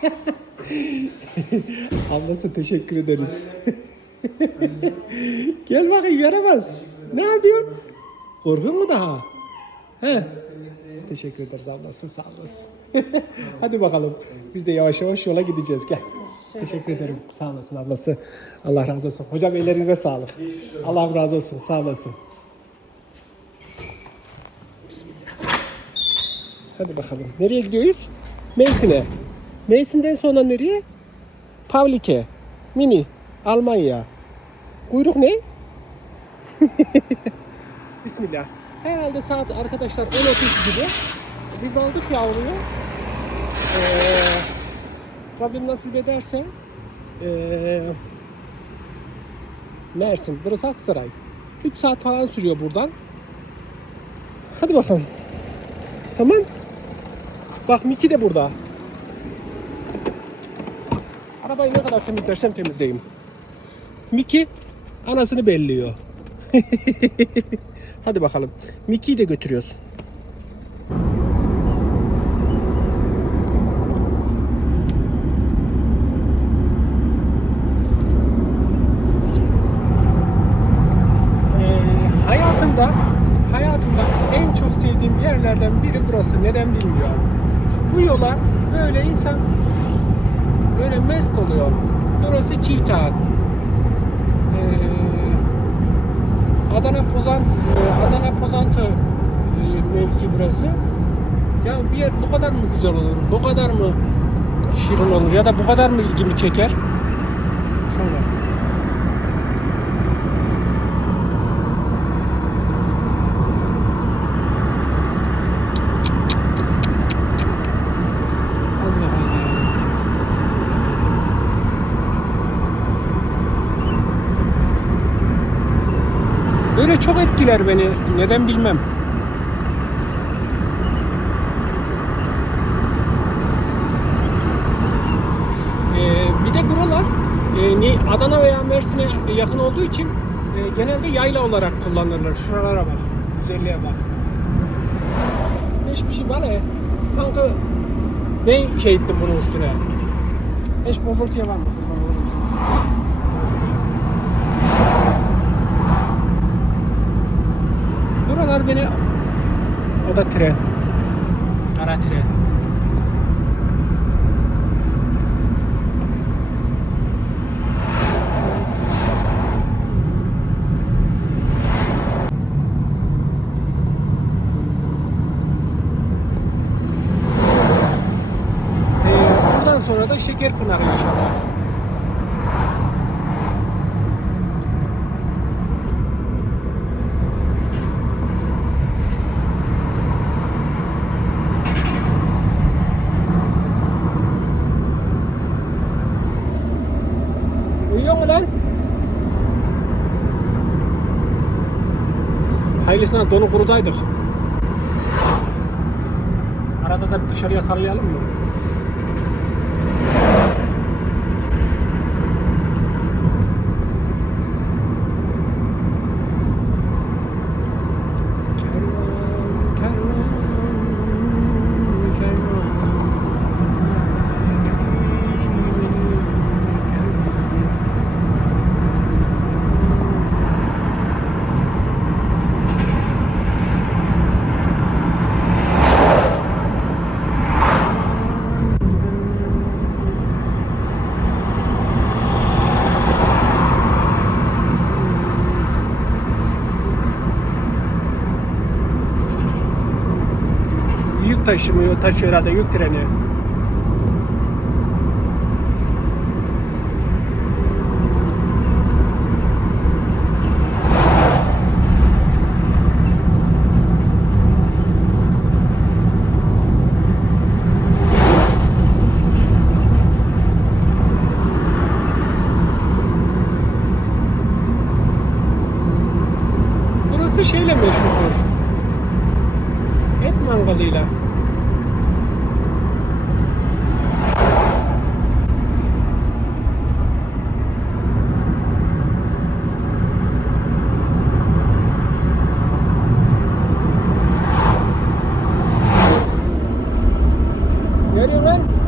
Ablası teşekkür ederiz. Gel bakayım yaramaz. Ne yapıyorsun? Korkun mu daha? He. Teşekkür ederiz ablası sağ olasın. Hadi bakalım. Biz de yavaş yavaş yola gideceğiz. Gel. Teşekkür ederim. Sağ olasın ablası. Allah razı olsun. Hocam ellerinize sağlık. Allah razı olsun. Sağ olasın. Bismillah. Hadi bakalım. Nereye gidiyoruz? Meysin'e. Meysin'den sonra nereye? Pavlike. Mini. Almanya. Kuyruk ne? Bismillah. Herhalde saat arkadaşlar 10.30 gibi. Biz aldık yavruyu. Ee, Rabbim nasip ederse ee, Mersin. Burası Aksaray. 3 saat falan sürüyor buradan. Hadi bakalım. Tamam. Bak Miki de burada. Arabayı ne kadar temizlersem temizleyeyim. Miki anasını belliyor. Hadi bakalım. Miki'yi de götürüyoruz. Ee, hayatımda hayatımda en çok sevdiğim yerlerden biri burası. Neden bilmiyorum. Bu yola böyle insan. Burası Çiğtağ. Ee, Adana Pozant e, Adana Pozantı e, mevki burası. Ya bir yer bu kadar mı güzel olur? Bu kadar mı şirin olur? Ya da bu kadar mı ilgimi çeker? Şöyle. Allah Allah. Böyle çok etkiler beni. Neden bilmem. Ee, bir de buralar e, Adana veya Mersin'e yakın olduğu için e, genelde yayla olarak kullanırlar. Şuralara bak. Güzelliğe bak. Hiçbir şey var ya. Sanki ne şey ettim bunun üstüne. Hiç bofurtuya var mı? Buralar beni o da tren. Kara tren. Ee, buradan sonra da Şekerpınar inşallah. Uyuyor mu lan? Hayırlısına donu kurudaydık. Arada da dışarıya sallayalım mı? Yük taşımıyor, taşıyor herhalde yük treni. Ready, Lynn?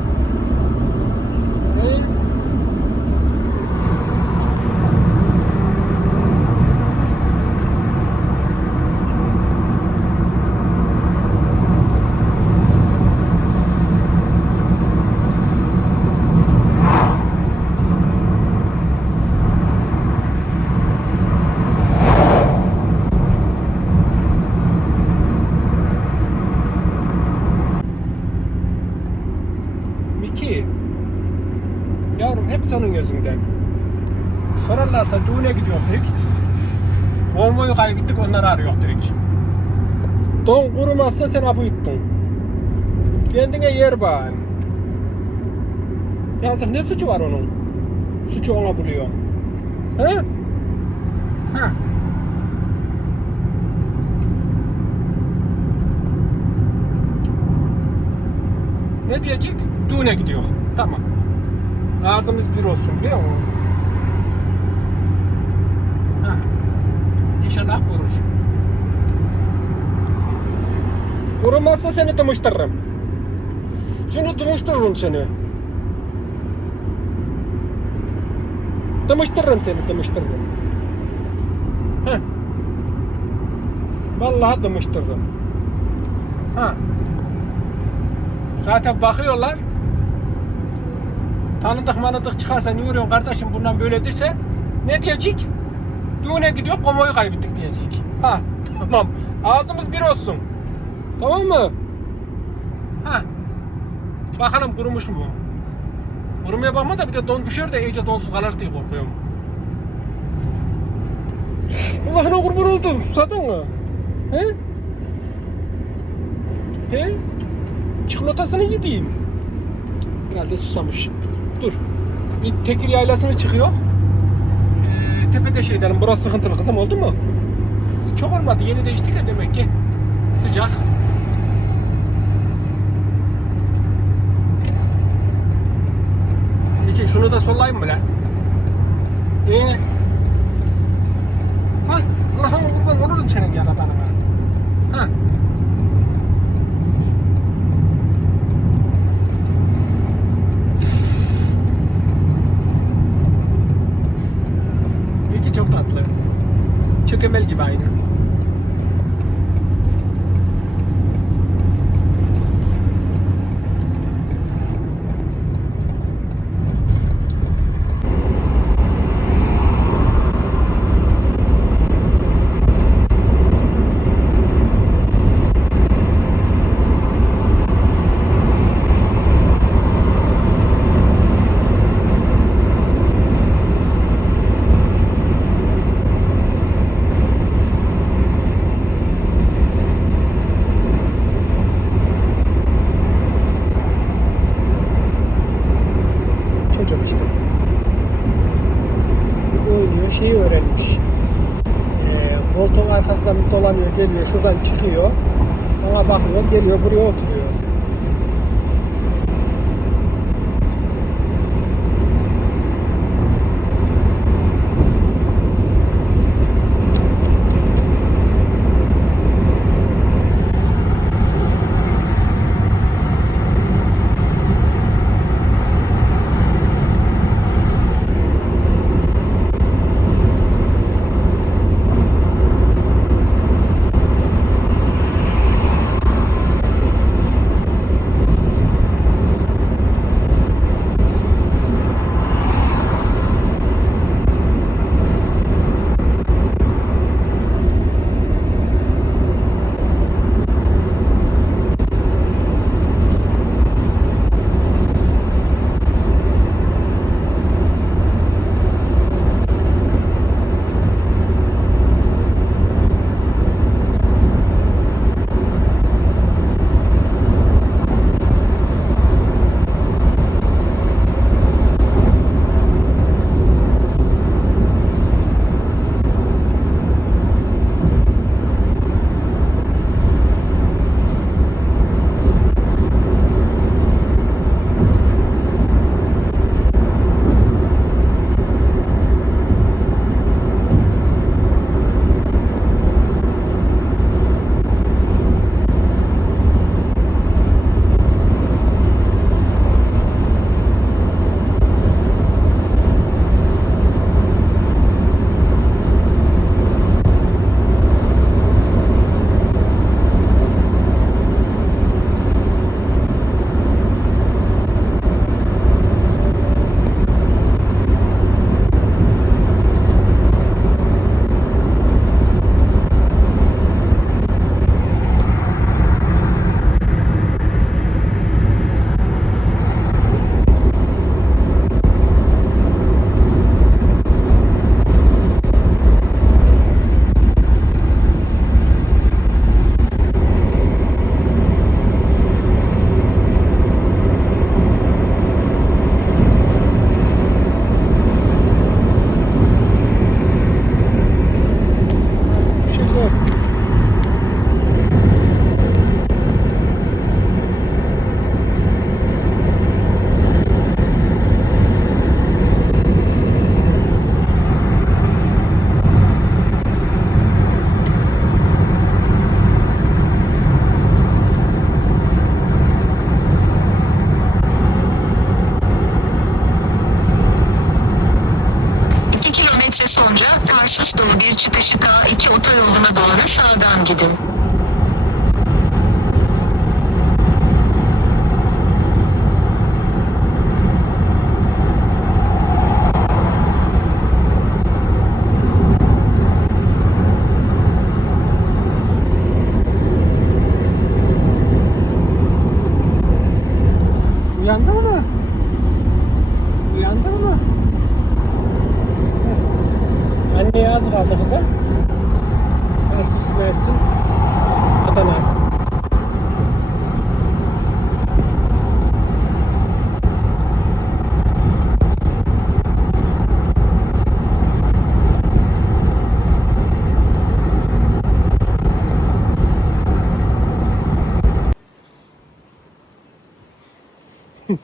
Don kurumazsa sen apı. Kendine yer bağın. Yazık ne suçu var onun? Suçu ona buluyor. He? Ha. Ne diyecek? Düğüne gidiyor. Tamam. Ağzımız bir olsun biliyor musun? Ha. İnşallah kurur. Kurumazsa seni tımıştırırım. Şunu tımıştırırım seni. Tımıştırırım seni, tımıştırırım. Heh. Vallahi tımıştırırım. Ha. Zaten bakıyorlar. Tanıdık manıdık çıkarsa ne yürüyorsun kardeşim bundan böyledirse ne diyecek? Düğüne gidiyor konvoyu kaybettik diyecek. Ha tamam. Ağzımız bir olsun. Tamam mı? Ha. Bakalım kurumuş mu? Kurumaya bakma da bir de don düşer de iyice donsuz kalır diye korkuyorum. Allah'ına kurban oldum. Susadın mı? He? He? Çikolatasını yediğim. Herhalde susamış. Dur. Bir tekir yaylasını çıkıyor. Ee, tepede şey derim. Burası sıkıntılı kızım oldu mu? Çok olmadı. Yeni değiştik ya demek ki. Sıcak. Şunu da sollayayım mı lan? İyi. Ha, Allah'ım kurban olurum senin yaradanına. Ha. İyi çok tatlı. Çökemel gibi aynı. Çocuk işte. Oynuyor, şeyi öğrenmiş. Ee, koltuğun arkasından dolanıyor, geliyor, şuradan çıkıyor. Ona bakıyor, geliyor, buraya oturuyor.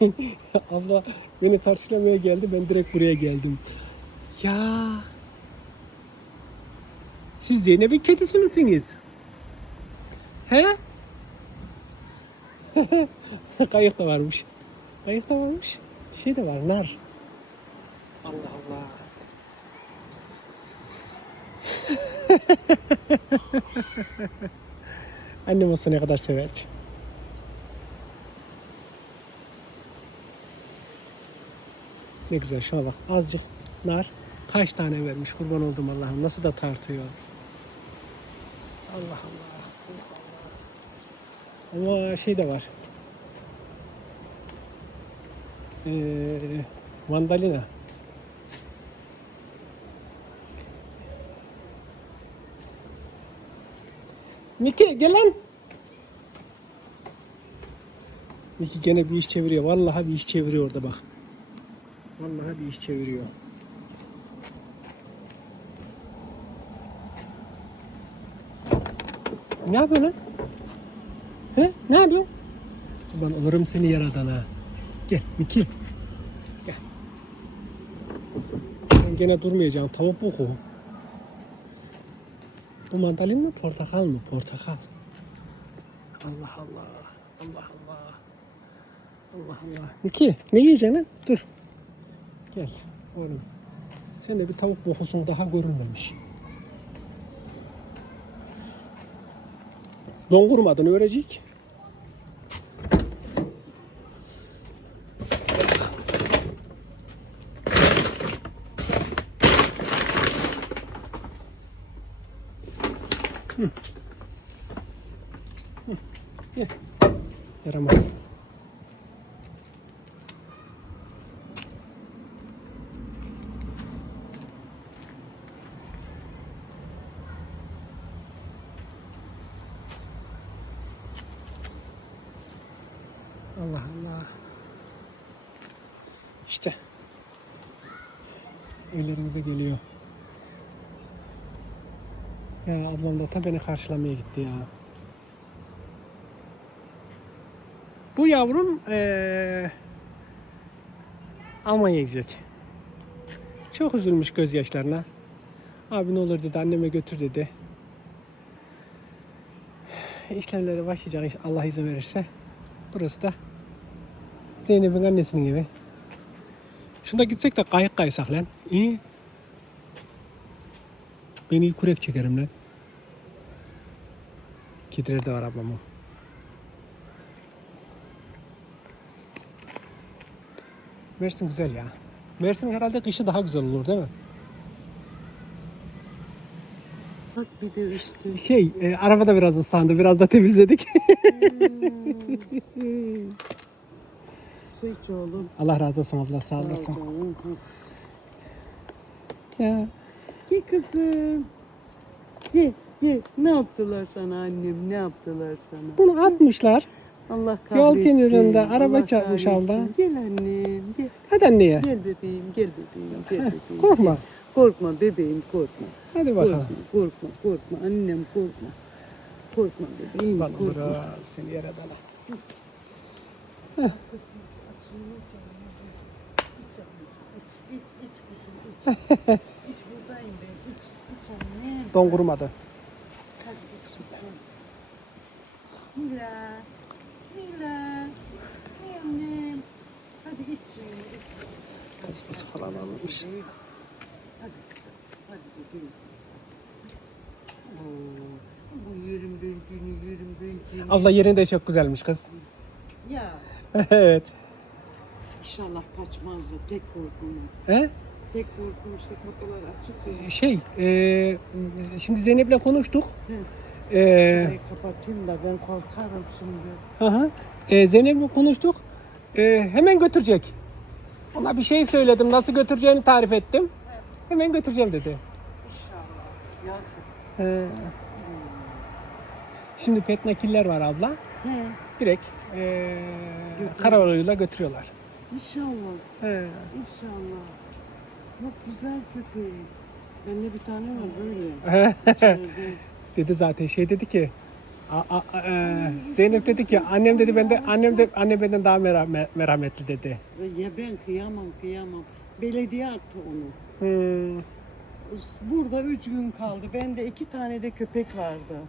Abla beni karşılamaya geldi. Ben direkt buraya geldim. Ya. Siz Zeynep'in kedisi misiniz? He? Kayık da varmış. Kayık da varmış. Şey de var, nar. Allah Allah. Annem olsa ne kadar severdi. Ne güzel şuna bak. Azıcık nar kaç tane vermiş kurban oldum Allah'ım. Nasıl da tartıyor. Allah Allah. Ama şey de var. Ee, mandalina. Miki gel lan. Miki gene bir iş çeviriyor. Vallahi bir iş çeviriyor orada bak. Vallahi bir iş çeviriyor. Ne yapıyorsun lan? He? Ne yapıyorsun? Ulan olurum seni yaradan ha. Gel Miki. Gel. Sen gene durmayacaksın. Tavuk boku. Bu mandalin mi portakal mı? Portakal. Allah Allah. Allah Allah. Allah Allah. Miki ne yiyeceksin lan? Dur. Gel oğlum. Sen de bir tavuk bokusun daha görülmemiş. Dongurmadın öğrecek. Hı. Hı. Yaramaz. Allah Allah. İşte. Evlerimize geliyor. Ya ablam da ta beni karşılamaya gitti ya. Bu yavrum eee Almanya'ya gidecek. Çok üzülmüş gözyaşlarına. Abi ne olur dedi anneme götür dedi. İşlemlere başlayacak Allah izin verirse. Burası da Zeynep'in annesinin evi. Şunda gitsek de kayık kaysak lan. İyi. Ben iyi kurek çekerim lan. Kediler de var ablamın. Mersin güzel ya. Mersin herhalde kışı daha güzel olur değil mi? Bak bir de üstü. Şey, e, arabada biraz ıslandı. Biraz da temizledik. Su iç oğlum. Allah razı olsun abla. Sağ Sağ ol olasın. canım. Ya. Gel kızım. Gel gel. Ne yaptılar sana annem? Ne yaptılar sana? Bunu atmışlar. Allah Yol kahretsin. kenarında araba Allah çarpmış kahretsin. abla. Gel annem. Gel. Hadi anneye. Gel bebeğim. Gel bebeğim. Gel bebeğim. Korkma. Korkma bebeğim korkma. Hadi bakalım. Korkma korkma korkma. Annem korkma. Korkma bebeğim Bak korkma. olurum seni yaradana. İç iç Don kurumadı. Mila, falan alınmış. Abla yerin de çok güzelmiş kız. Ya. evet. İnşallah kaçmaz da pek korkuyorum. He? Tek korkum işte kapılar açık ya. Şey, e, şimdi Zeynep'le konuştuk. Hı. E, Burayı kapatayım da ben korkarım şimdi. hı hı. E, Zeynep'le konuştuk. E, hemen götürecek. Ona bir şey söyledim. Nasıl götüreceğini tarif ettim. Hemen götüreceğim dedi. İnşallah. Yazık. E, şimdi pet nakiller var abla. He. Direkt e, karayoluyla götürüyorlar. İnşallah. He. İnşallah. Çok güzel köpek. Bende bir tane var böyle. İçeride. dedi zaten şey dedi ki a, a, a- e, Zeynep dedi ki annem dedi bende annem de annem benden daha merha- merhametli dedi. Ya ben kıyamam kıyamam. Belediye attı onu. Hmm. Burada üç gün kaldı. Bende iki tane de köpek vardı.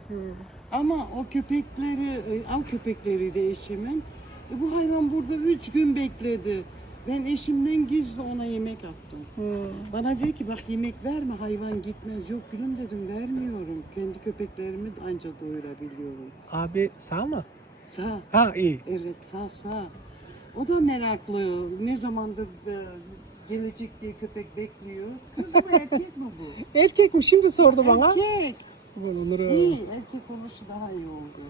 Ama o köpekleri, e, av köpekleri de eşimin. E, Bu hayvan burada üç gün bekledi. Ben eşimden gizli ona yemek attım. Hmm. Bana dedi ki bak yemek verme hayvan gitmez. Yok gülüm dedim vermiyorum. Kendi köpeklerimi de anca doyurabiliyorum. Abi sağ mı? Sağ. Ha iyi. Evet sağ sağ. O da meraklı. Ne zamandır e, gelecek diye köpek bekliyor. Kız mı erkek mi bu? Erkek mi? Şimdi sordu bana. Erkek. Olur. İyi, erkek olması daha iyi oldu.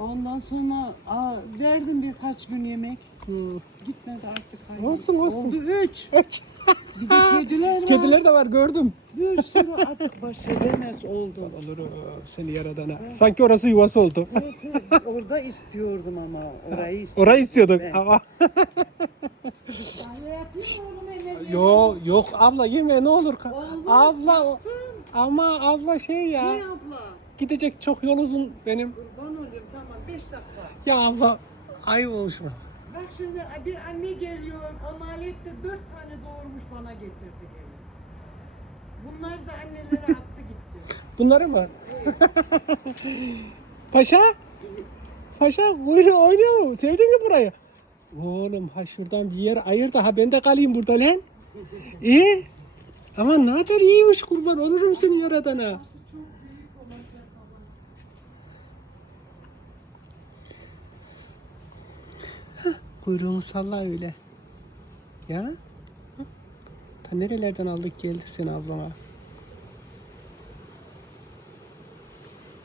Ondan sonra aa, verdim birkaç gün yemek. Hmm. Gitmedi artık hayvan. Olsun, olsun. Oldu üç. Bir de kediler var. Kediler de var gördüm. Bir sürü artık baş edemez oldu. Olur seni yaradana. Sanki orası yuvası oldu. Evet, evet. Orada istiyordum ama orayı istiyordum. Orayı istiyorduk. Ama eve? yok abla yeme ne olur. Olmaz, Abla yaptım. ama abla şey ya. Ne abla? Gidecek çok yol uzun benim. Kurban olayım tamam 5 dakika. Ya abla ay oluşma. Bak şimdi bir anne geliyor. Amaliyette dört tane doğurmuş bana getirdi geri. Bunlar da annelere attı gitti. Bunları mı? Paşa? Paşa buyur oynuyor mu? Sevdin mi burayı? Oğlum ha şuradan bir yer ayır da ha ben de kalayım burada lan. İyi. Ama ne kadar iyiymiş kurban olurum seni yaradana. Kuyruğunu salla öyle. Ya. Ta nerelerden aldık geldik seni ablama.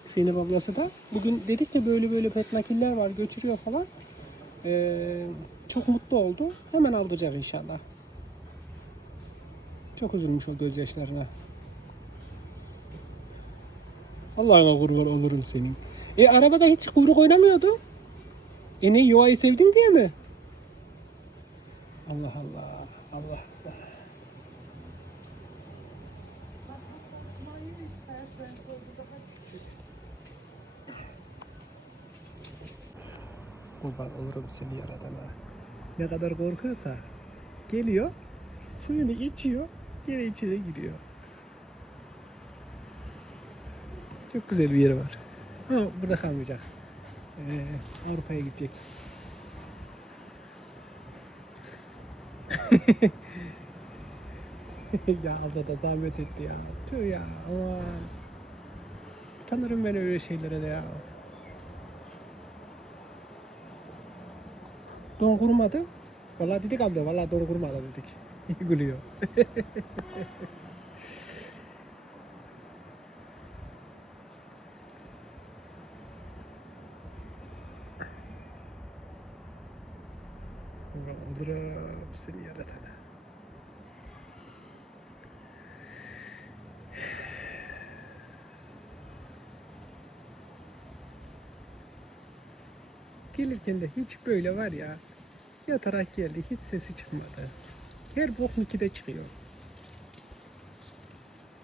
Zeynep ablası da bugün dedik ya böyle böyle pet nakiller var götürüyor falan. Ee, çok mutlu oldu. Hemen aldıracak inşallah. Çok üzülmüş o gözyaşlarına. Allah'ına kurban olurum senin. E arabada hiç kuyruk oynamıyordu. E ne yuvayı sevdin diye mi? Allah Allah. Allah Allah. Kurban olurum seni yaradana. Ne kadar korkuyorsa geliyor, suyunu içiyor, geri içine giriyor. Çok güzel bir yeri var. Ama burada kalmayacak. Ee, Avrupa'ya gidecek. ya abla da zahmet etti ya. Tüh ya aman. Utanırım ben öyle şeylere de ya. Don kurmadı. Vallahi dedik abla vallahi don kurmadı dedik. Gülüyor. Yaratana. Gelirken de hiç böyle var ya yatarak geldi hiç sesi çıkmadı. Her bok Niki'de çıkıyor.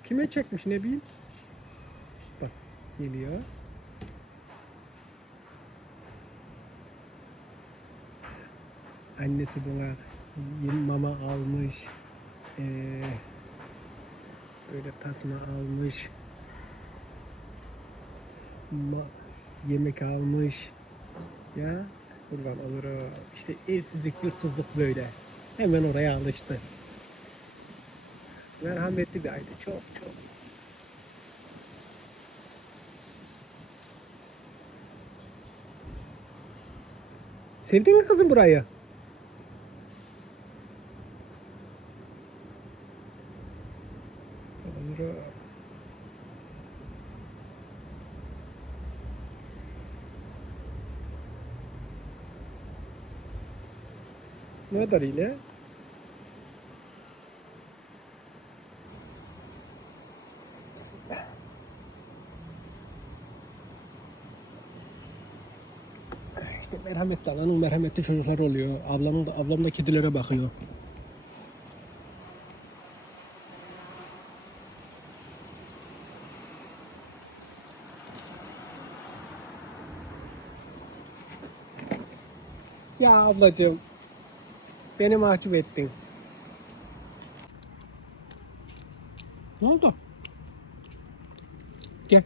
Kime çekmiş ne bileyim. Bak geliyor. Annesi buna yeni mama almış. Ee, böyle tasma almış. Ma yemek almış. Ya kurban olurum. İşte evsizlik, yurtsuzluk böyle. Hemen oraya alıştı. Merhametli bir aile. Çok çok. Sevdin mi kızım burayı? Ne kadar ile? İşte merhametli ananın merhametli çocukları oluyor. Ablamın da, ablam da kedilere bakıyor. Ya ablacığım. Beni mahcup ettin. Ne oldu? Gel.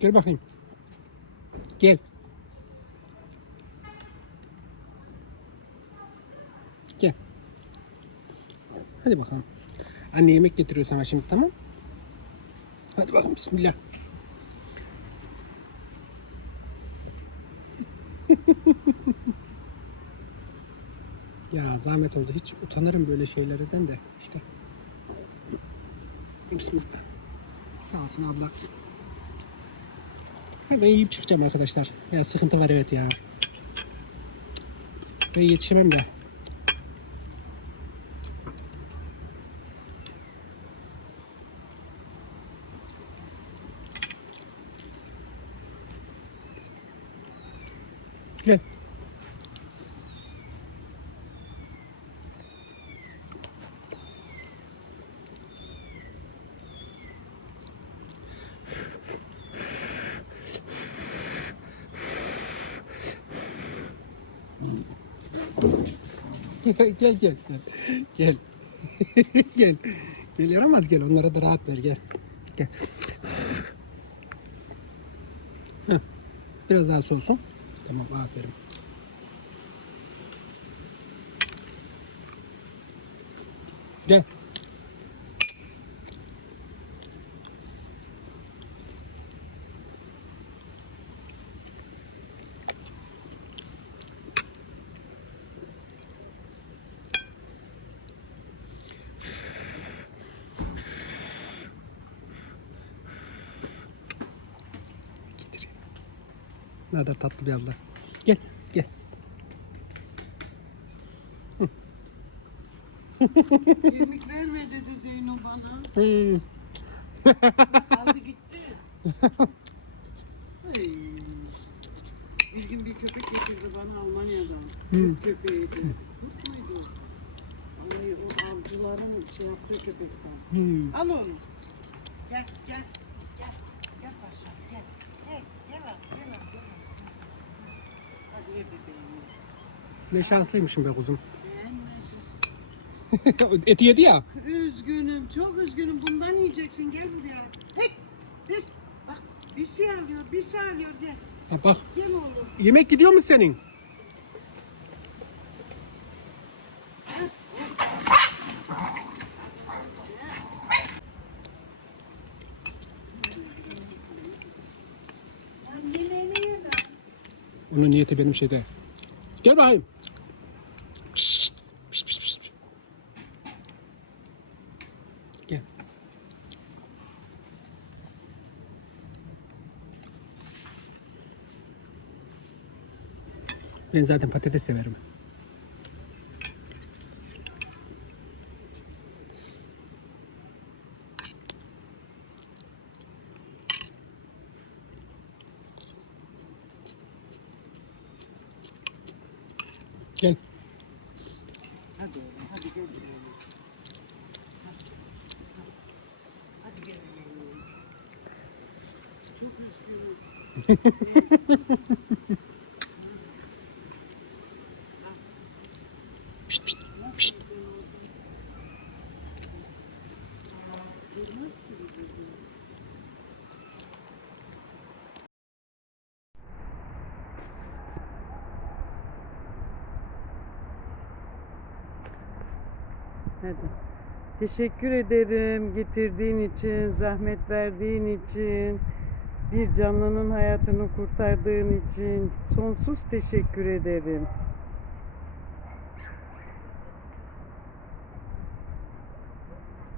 Gel bakayım. Gel. Gel. Hadi bakalım. Anne yemek getiriyor sana şimdi tamam? Hadi bakalım bismillah. Ya zahmet oldu. Hiç utanırım böyle şeylerden de işte. Bismillah. Sağ olsun abla. Hemen yiyip çıkacağım arkadaşlar. Ya sıkıntı var evet ya. Ben yetişemem de. Gel. Gel gel gel. Gel. gel. Gel yaramaz gel. Onlara da rahat ver gel. Gel. Biraz daha soğusun. Tamam aferin. Ne kadar tatlı bir abla. Gel, gel. Yemek verme dedi Zeyno bana. Hmm. Aldı gitti. Ay. Bir gün bir köpek getirdi bana Almanya'dan. Kurt köpeğiydi. Muydu? Ay, o avcıların şey yaptığı köpekten. Hmm. Al onu. Gel, gel paşa, gel. Gel, gel al, gel al, gel al. Hadi ye bebeğimi. Ne şanslıymışım be kuzum. Eti yedi ya. Üzgünüm, çok üzgünüm. Bundan yiyeceksin. Gel buraya. Tek, bir, bak bir şey alıyor, bir şey alıyor. Gel, Ha, bak gel oğlum. yemek gidiyor mu senin? Onun niyeti benim şeyde. Gel bakayım. Şşt, pişt, pişt, pişt. Gel. Ben zaten patates severim. Gel. Hadi oğlum, hadi gel buraya. Hadi gel oğlum. Çok üzgünüm. Pişt, pişt, pişt. Hadi. Teşekkür ederim getirdiğin için, zahmet verdiğin için. Bir canlının hayatını kurtardığın için sonsuz teşekkür ederim.